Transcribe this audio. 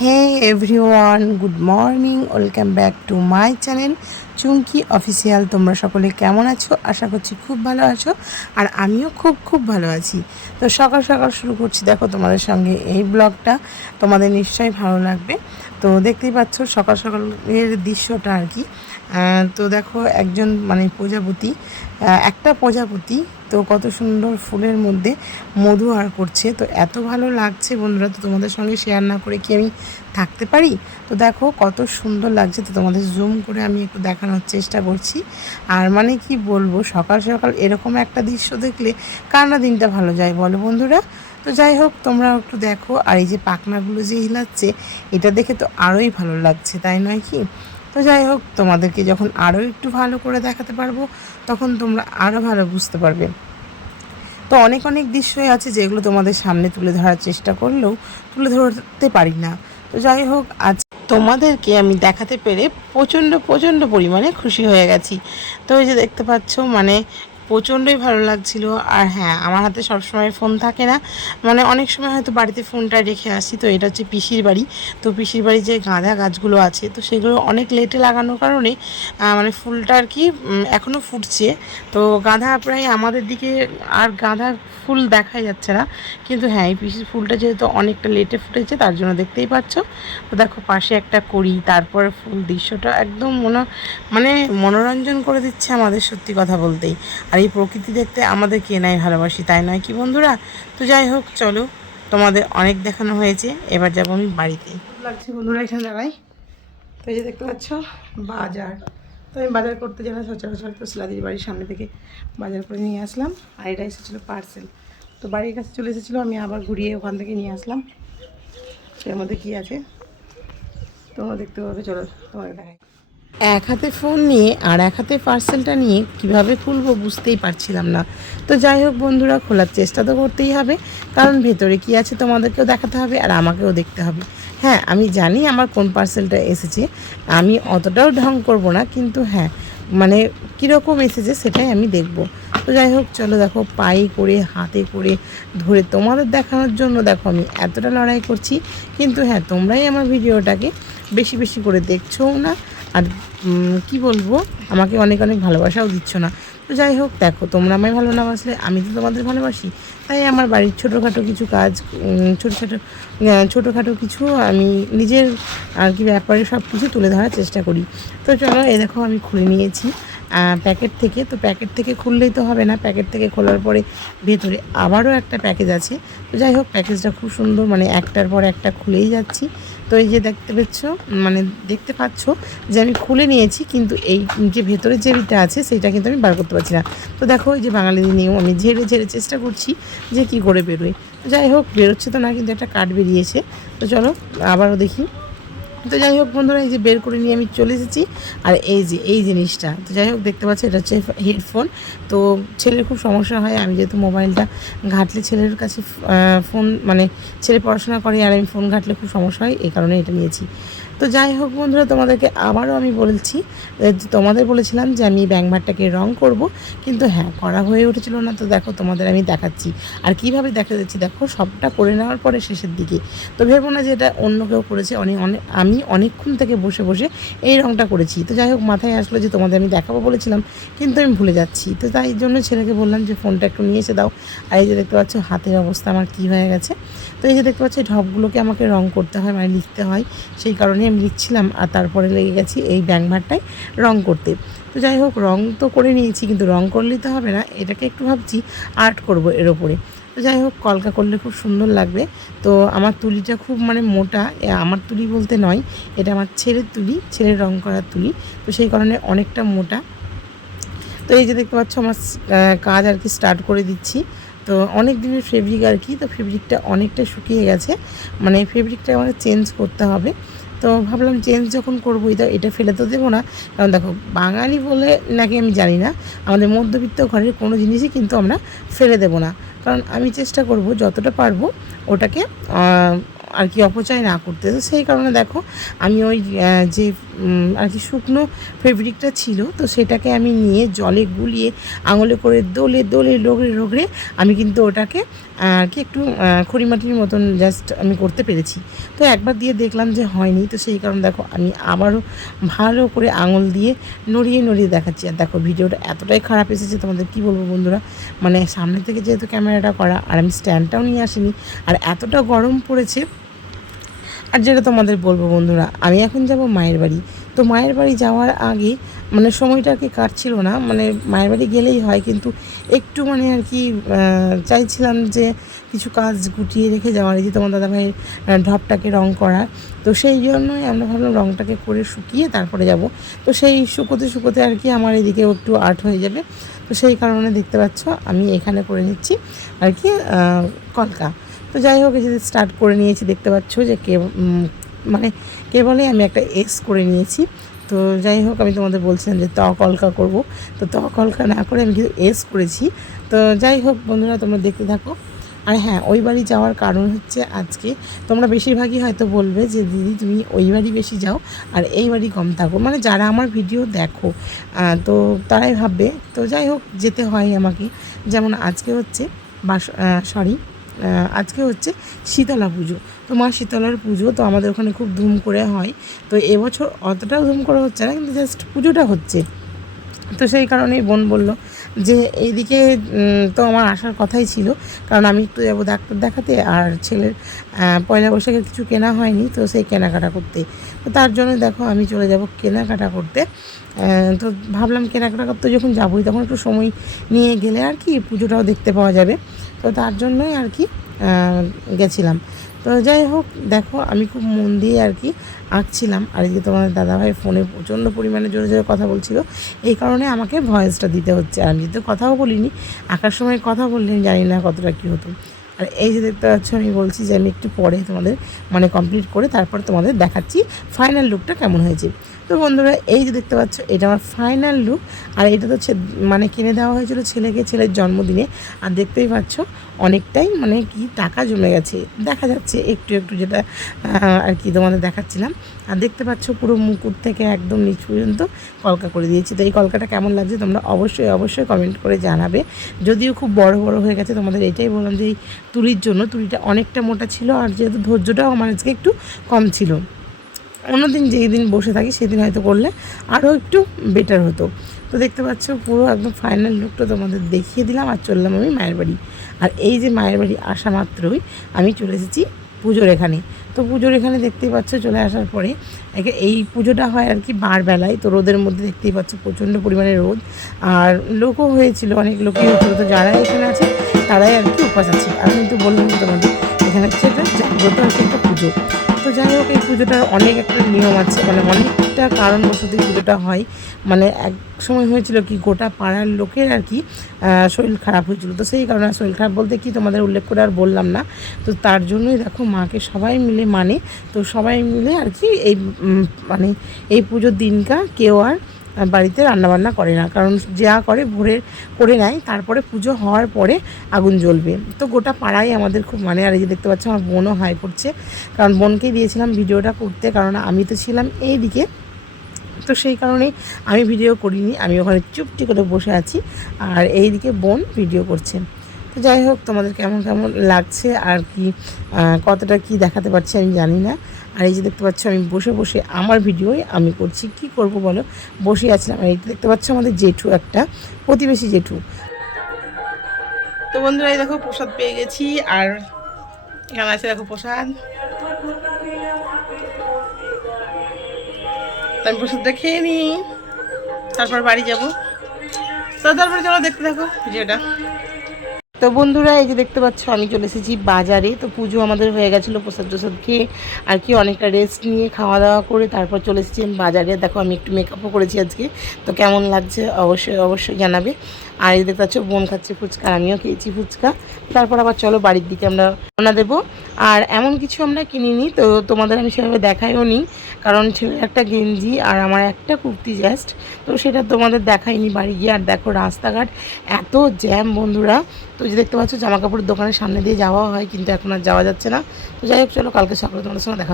Hey everyone, good morning, welcome back to my channel Chumki official. তোমরা সকলে কেমন আছো? আশা করছি খুব ভালো আছো, আর আমিও খুব খুব ভালো আছি। তো সকাল সকাল শুরু করছি, দেখো তোমাদের সঙ্গে এই ব্লগটা। তোমাদের নিশ্চয়ই ভালো লাগবে। তো দেখতেই পাচ্ছ সকাল সকালের দৃশ্যটা আর কি। তো দেখো একজন মানে প্রজাপতি, একটা প্রজাপতি তো কত সুন্দর ফুলের মধ্যে মধু আর করছে। তো এত ভালো লাগছে বন্ধুরা, তো তোমাদের সঙ্গে শেয়ার না করে কি আমি থাকতে পারি? তো দেখো কত সুন্দর লাগছে। তো তোমাদের জুম করে আমি একটু দেখানোর চেষ্টা করছি। আর মানে কি বলবো, সকাল সকাল এরকম একটা দৃশ্য দেখলে কার না দিনটা ভালো যায় বলো বন্ধুরা। তো যাই হোক, তোমরা একটু দেখো। আর এই যে পাখনাগুলো যে হিলাচ্ছে, এটা দেখে তো আরোই ভালো লাগছে, তাই নয় কি? তো যাই হোক, তোমাদেরকে যখন আরও একটু ভালো করে দেখাতে পারবো, তখন তোমরা আরও ভালো বুঝতে পারবে। তো অনেক অনেক দৃশ্যই আছে যেগুলো তোমাদের সামনে তুলে ধরার চেষ্টা করলেও তুলে ধরতে পারি না। তো যাই হোক, আজ তোমাদেরকে আমি দেখাতে পেরে প্রচণ্ড প্রচণ্ড পরিমাণে খুশি হয়ে গেছি। তো এই যে দেখতে পাচ্ছ, মানে প্রচণ্ডই ভালো লাগছিল। আর হ্যাঁ, আমার হাতে সবসময় ফোন থাকে না, মানে অনেক সময় হয়তো বাড়িতে ফোনটা রেখে আসি। তো এটা হচ্ছে পিসির বাড়ি। তো পিসির বাড়ি যে গাঁদা গাছগুলো আছে, তো সেগুলো অনেক লেটে লাগানোর কারণে মানে ফুলটা আর কি এখনও ফুটছে। তো গাঁদা প্রায় আমাদের দিকে আর গাঁদা ফুল দেখাই যাচ্ছে না, কিন্তু হ্যাঁ, এই পিসির ফুলটা যেহেতু অনেকটা লেটে ফুটেছে, তার জন্য দেখতেই পাচ্ছ। তো দেখো পাশে একটা কড়ি, তারপরে ফুল, দৃশ্যটা একদম মানে মনোরঞ্জন করে দিচ্ছে আমাদের, সত্যি কথা বলতেই। আর এই প্রকৃতি দেখতে আমাদের কে নাই ভালোবাসি, তাই নয় কি বন্ধুরা? তো যাই হোক, চলো, তোমাদের অনেক দেখানো হয়েছে, এবার যাবো আমি বাড়িতে। লাগছে বন্ধুরা এখানে দাঁড়াই। তো এই যে দেখতে পাচ্ছ বাজার। তো আমি বাজার করতে গেলাম সচরাচর, তো সিলাদির বাড়ির সামনে থেকে বাজার করে নিয়ে আসলাম। আর এটা এসেছিলো পার্সেল, তো বাড়ির কাছে চলে এসেছিলো, আমি আবার ঘুরিয়ে ওখান থেকে নিয়ে আসলাম। এর মধ্যে কী আছে তোমরা দেখতে পাবে, চলো তোমাকে দেখাই। এক হাতে ফোন নিয়ে আর এক হাতে পার্সেলটা নিয়ে কিভাবে খুলবো বুঝতেই পারছিলাম না। তো যাই হোক বন্ধুরা, খোলার চেষ্টা তো করতেই হবে, কারণ ভেতরে কি আছে তোমাদেরকেও দেখাতে হবে আর আমাকেও দেখতে হবে। হ্যাঁ, আমি জানি আমার কোন পার্সেলটা এসেছে, আমি অতটাও ঢং করব না, কিন্তু হ্যাঁ, মানে কীরকম এসেছে সেটাই আমি দেখব। তো যাই হোক, চলো দেখো, পায়ে করে হাতে করে ধরে তোমাদের দেখানোর জন্য দেখো আমি এতটা লড়াই করছি। কিন্তু হ্যাঁ, তোমরাই আমার ভিডিওটাকে বেশি বেশি করে দেখছোও না, আর কি বলবো, আমাকে অনেক অনেক ভালোবাসাও দিচ্ছ না। তো যাই হোক, দেখো, তোমরা আমায় ভালো না বাসলে আমি তো তোমাদের ভালোবাসি। তাই আমার বাড়ির ছোটোখাটো কিছু কাজ, ছোটোখাটো কিছু আমি নিজের আর কি ব্যাপারে সব কিছু তুলে ধরার চেষ্টা করি। তো চলো, এই দেখো আমি খুলে নিয়েছি প্যাকেট থেকে। তো প্যাকেট থেকে খুললেই তো হবে না, প্যাকেট থেকে খোলার পরে ভেতরে আবারও একটা প্যাকেজ আছে। তো যাই হোক, প্যাকেজটা খুব সুন্দর, মানে একটার পর একটা খুলেই যাচ্ছি। তো এই যে দেখতে পাচ্ছ যে আমি খুলে নিয়েছি, কিন্তু এই যে ভেতরে যে বিটা আছে সেটা কিন্তু আমি বার করতে পারছি না। তো দেখো, এই যে বাঙালিদের নিয়ম, আমি ঝেড়ে ঝেড়ে চেষ্টা করছি যে কি করে বেরোয়। তো যাই হোক, বেরোচ্ছে তো না, কিন্তু একটা কাঠ বেরিয়েছে। তো চলো আবারও দেখি। তো যাই হোক বন্ধুরা, এই যে বের করে নিয়ে আমি চলে এসেছি। আর এই যে এই জিনিসটা, তো যাই হোক দেখতে পাচ্ছি, এটা হচ্ছে হেডফোন। তো ছেলের খুব সমস্যা হয়, আমি যেহেতু মোবাইলটা ঘাটলে ছেলের কাছে ফোন, মানে ছেলে পড়াশোনা করে আর আমি ফোন ঘাটলে খুব সমস্যা হয়, এই কারণে এটা নিয়েছি। তো যাই হোক বন্ধুরা, তোমাদেরকে আবারও আমি বলছি, তোমাদের বলেছিলাম যে আমি ব্যাঙমারটাকে রং করব, কিন্তু হ্যাঁ, করা হয়ে উঠেছিল না। তো দেখো, তোমাদের আমি দেখাচ্ছি আর কীভাবে দেখা যাচ্ছি। দেখো, সবটা করে নেওয়ার পরে শেষের দিকে তো ভেবো না যে এটা অন্য কেউ করেছে, আমি অনেকক্ষণ থেকে বসে বসে এই রঙটা করেছি। তো যাই হোক, মাথায় আসলো যে তোমাদের আমি দেখাবো বলেছিলাম, কিন্তু আমি ভুলে যাচ্ছি। তো তাই জন্য ছেলেকে বললাম যে ফোনটা একটু নিয়ে এসে দাও। আর এই যে দেখতে পাচ্ছ হাতের অবস্থা আমার কী হয়ে গেছে। তো এই যে দেখতে পাচ্ছ, এই ঢপগুলোকে আমাকে রং করতে হয়, মানে লিখতে হয়, সেই কারণে আমি লিখছিলাম। আর তারপরে লেগে গেছি এই ব্যাঙভারটায় রং করতে। তো যাই হোক, রং তো করে নিয়েছি, কিন্তু রং করলেই তো হবে না, এটাকে একটু ভাবছি আর্ট করব এর ওপরে। তো যাই হোক, কলকা করলে খুব সুন্দর লাগবে। তো আমার তুলিটা খুব মানে মোটা, আমার তুলি বলতে নয়, এটা আমার ছেলের তুলি, ছেলের রং করার তুলি। তো সেই কারণে অনেকটা মোটা। তো এই যে দেখতে পাচ্ছ, আমার কাজ আর কি স্টার্ট করে দিচ্ছি। তো অনেক দিনের ফেব্রিক আর কি, তো ফেব্রিকটা অনেকটা শুকিয়ে গেছে, মানে ফেব্রিকটা আমাকে চেঞ্জ করতে হবে। তো ভাবলাম চেঞ্জ যখন করবো, এটা ফেলে তো দেবো না, কারণ দেখো, বাঙালি বলে নাকি আমি জানি না, আমাদের মধ্যবিত্ত ঘরের কোনো জিনিসই কিন্তু আমরা ফেলে দেবো না। কারণ আমি চেষ্টা করব যতটা পারবো ওটাকে আর কি অপচয় না করতে। তো সেই কারণে দেখো আমি ওই যে আর কি শুকনো ফেব্রিকটা ছিল তো সেটাকে আমি নিয়ে জলে গুলিয়ে আঙুলে করে দোলে দোলে রগড়ে রগড়ে আমি কিন্তু ওটাকে আর কি একটু খড়িমাটির মতন জাস্ট আমি করতে পেরেছি। তো একবার দিয়ে দেখলাম যে হয়নি, তো সেই কারণে দেখো আমি আবারও ভালো করে আঙুল দিয়ে নড়িয়ে নড়িয়ে দেখাচ্ছি। আর দেখো ভিডিওটা এতটাই খারাপ এসেছে, তোমাদের কি বলবো বন্ধুরা, মানে সামনে থেকে যেহেতু ক্যামেরাটা করা আর আমি স্ট্যান্ডটাও নিয়ে আসিনি, আর এতটা গরম পড়েছে। আর যেটা তোমাদের বলবো বন্ধুরা, আমি এখন যাব মায়ের বাড়ি। তো মায়ের বাড়ি যাওয়ার আগে মানে সময়টা আর কি কাটছিল না, মানে মায়ের বাড়ি গেলেই হয় কিন্তু একটু মানে আর কি চাইছিলাম যে কিছু কাজ গুটিয়ে রেখে যাওয়ার, এই যে তোমার দাদাভাইয়ের ঢপটাকে রং করা, তো সেই জন্যই আমরা ভাবলাম রংটাকে করে শুকিয়ে তারপরে যাব। তো সেই শুকোতে শুকোতে আর কি আমার এদিকেও একটু আর্ট হয়ে যাবে। তো সেই কারণে দেখতে পাচ্ছ আমি এখানে করে নিচ্ছি আর কি কলকা। তো যাই হোক, এই যে স্টার্ট করে নিয়েছি, দেখতে পাচ্ছ যে মানে কেবলই আমি একটা এক্স করে নিয়েছি। তো যাই হোক, আমি তোমাদের বলছিলাম যে কলকা করব, তো কলকা না করে আমি কিন্তু এস করেছি। তো যাই হোক বন্ধুরা, তোমরা দেখতে থাকো। আর হ্যাঁ, ওই বাড়ি যাওয়ার কারণ হচ্ছে আজকে তোমরা বেশিরভাগই হয়তো বলবে যে দিদি তুমি ওই বাড়ি বেশি যাও আর এই বাড়ি কম থাকো, মানে যারা আমার ভিডিও দেখো তো তারাই ভাববে। তো যাই হোক, যেতে হয় আমাকে। যেমন আজকে হচ্ছে আজকে হচ্ছে শীতলা পুজো। তো মা শীতলার পুজো, তো আমাদের ওখানে খুব ধুম করে হয়। তো এবছর অতটাও ধুম করে হচ্ছে না, কিন্তু জাস্ট পুজোটা হচ্ছে। তো সেই কারণেই বোন বলল যে এইদিকে তো আমার আসার কথাই ছিল, কারণ আমি একটু যাবো ডাক্তার দেখাতে, আর ছেলের পয়লা বৈশাখে কিছু কেনা হয়নি, তো সেই কেনাকাটা করতে। তো তার জন্য দেখো আমি চলে যাব কেনাকাটা করতে। তো ভাবলাম কেনাকাটা করতে যখন যাবোই তখন একটু সময় নিয়ে গেলে আর কি পুজোটাও দেখতে পাওয়া যাবে। তো তার জন্যই আর কি গেছিলাম। তো যাই হোক, দেখো আমি খুব মন দিয়ে আর কি আঁকছিলাম। আর এই যে তোমাদের দাদাভাই ফোনে প্রচণ্ড পরিমাণে জোরে জোরে কথা বলছিল, এই কারণে আমাকে ভয়েসটা দিতে হচ্ছে। আর আমি তো কথাও বলিনি, আঁকার সময় কথা বললেন, জানি না কতটা কী হতো। আর এই যে দেখতে পাচ্ছ, আমি বলছি যে আমি একটু পরে তোমাদের মানে কমপ্লিট করে তারপর তোমাদের দেখাচ্ছি ফাইনাল লুকটা কেমন হয়েছে। তো বন্ধুরা, এই যে দেখতে পাচ্ছ এটা আমার ফাইনাল লুক। আর এটা তো মানে কিনে দেওয়া হয়েছিল ছেলেকে ছেলের জন্মদিনে। আর দেখতেই পাচ্ছ অনেকটাই মানে কি টাকা জমে গেছে, দেখা যাচ্ছে একটু একটু, যেটা আর কি তোমাদের দেখাচ্ছিলাম। আর দেখতে পাচ্ছ পুরো মুকুট থেকে একদম নিচ পর্যন্ত কলকা করে দিয়েছি। তো এই কলকাটা কেমন লাগছে তোমরা অবশ্যই অবশ্যই কমেন্ট করে জানাবে। যদিও খুব বড় বড় হয়ে গেছে, তোমাদের এটাই বললাম যে এই তুলির জন্য, তুলিটা অনেকটা মোটা ছিল, আর যেহেতু ধৈর্যটাও আমার আজকে একটু কম ছিল। অন্যদিন যেই দিন বসে থাকি সেদিন হয়তো করলে আরও একটু বেটার হতো। তো দেখতে পাচ্ছ পুরো একদম ফাইনাল লুকটা তোমাদের দেখিয়ে দিলাম। আর চললাম আমি মায়ের বাড়ি। আর এই যে মায়ের বাড়ি আসা মাত্রই আমি চলে এসেছি পুজোর এখানে। তো পুজোর এখানে দেখতেই পাচ্ছ চলে আসার পরে এই পুজোটা হয় আর কি বারবেলায়। তো রোদের মধ্যে দেখতেই পাচ্ছ প্রচণ্ড পরিমাণে রোদ, আর লোকও হয়েছিল, অনেক লোকই হয়েছিল। তো যারা এখানে আছে তারাই আর কি উপাস আছে। আমি কিন্তু বললাম যে তোমাদের এখানে হচ্ছে এটা জাগ্রত আর কি একটা পুজো। তো যাই হোক, এই পুজোটার অনেক একটা নিয়ম আছে, মানে অনেকটা কারণবশত এই পুজোটা হয়। মানে এক সময় হয়েছিল কি গোটা পাড়ার লোকের আর কি শরীর খারাপ হয়েছিল। তো সেই কারণে শরীর খারাপ বলতে কি তোমাদের উল্লেখ করে আর বললাম না। তো তার জন্যই দেখো মাকে সবাই মিলে তো সবাই মিলে আর কি এই মানে এই পুজোর দিনকা কেউ আর বাড়িতে রান্নাবান্না করে না, কারণ যা করে ভোরের করে নেয়, তারপরে পুজো হওয়ার পরে আগুন জ্বলবে। তো গোটা পাড়াই আমাদের খুব মানে। আর এই যে দেখতে পাচ্ছ আমার বোনও হাই করছে, কারণ বোনকেই দিয়েছিলাম ভিডিওটা করতে, কারণ আমি তো ছিলাম এই দিকে। তো সেই কারণেই আমি ভিডিও করিনি, আমি ওখানে চুপটি করে বসে আছি, আর এই দিকে বোন ভিডিও করছে। তো যাই হোক, তোমাদের কেমন কেমন লাগছে আর কি কতটা কি দেখাতে পারছি আমি জানি না। আর এই যে দেখতে পাচ্ছ আমি বসে বসে আমার ভিডিওই আমি করছি, কি করব বলো, বসে আছিলাম। আর এই দেখতে পাচ্ছ আমাদের জেঠু, একটা প্রতিবেশী জেঠু। তো বন্ধুরা, এই দেখো প্রসাদ পেয়ে গেছি, আর এখানে আছে দেখো প্রসাদ। আমি প্রসাদটা খেয়ে নিই, তারপর বাড়ি যাবো। তো তারপরে চলো দেখতে থাকো ভিডিওটা। তো বন্ধুরা, এই যে দেখতে পাচ্ছ আমি চলে এসেছি বাজারে। তো পুজো আমাদের হয়ে গেছিলো, প্রসাদ টোসাদ খেয়ে আর কি অনেকটা রেস্ট নিয়ে খাওয়া দাওয়া করে তারপর চলে এসেছি আমি বাজারে। দেখো আমি একটু মেকআপও করেছি আজকে, তো কেমন লাগছে অবশ্যই অবশ্যই জানাবে। আর এই দেখতে পাচ্ছ বোন খাচ্ছে ফুচকা, আমিও খেয়েছি ফুচকা। তারপর আবার চলো বাড়ির দিকে আমরা রওনা দেবো। আর এমন কিছু আমরা কিনিনি, তো তোমাদের আমি সেভাবে দেখাইও নি, কারণ ছেলের একটা গেঞ্জি আর আমার একটা কুর্তি জাস্ট, তো সেটা তোমাদের দেখাইনি বাড়ি গিয়ে। আর দেখো রাস্তাঘাট এত জ্যাম বন্ধুরা, তো যে দেখতে পাচ্ছ জামা কাপড়ের দোকানের সামনে দিয়ে যাওয়া হয়, কিন্তু এখন আর যাওয়া যাচ্ছে না। তো যাই হোক, চলো কালকে সকালে তোমাদের সঙ্গে দেখা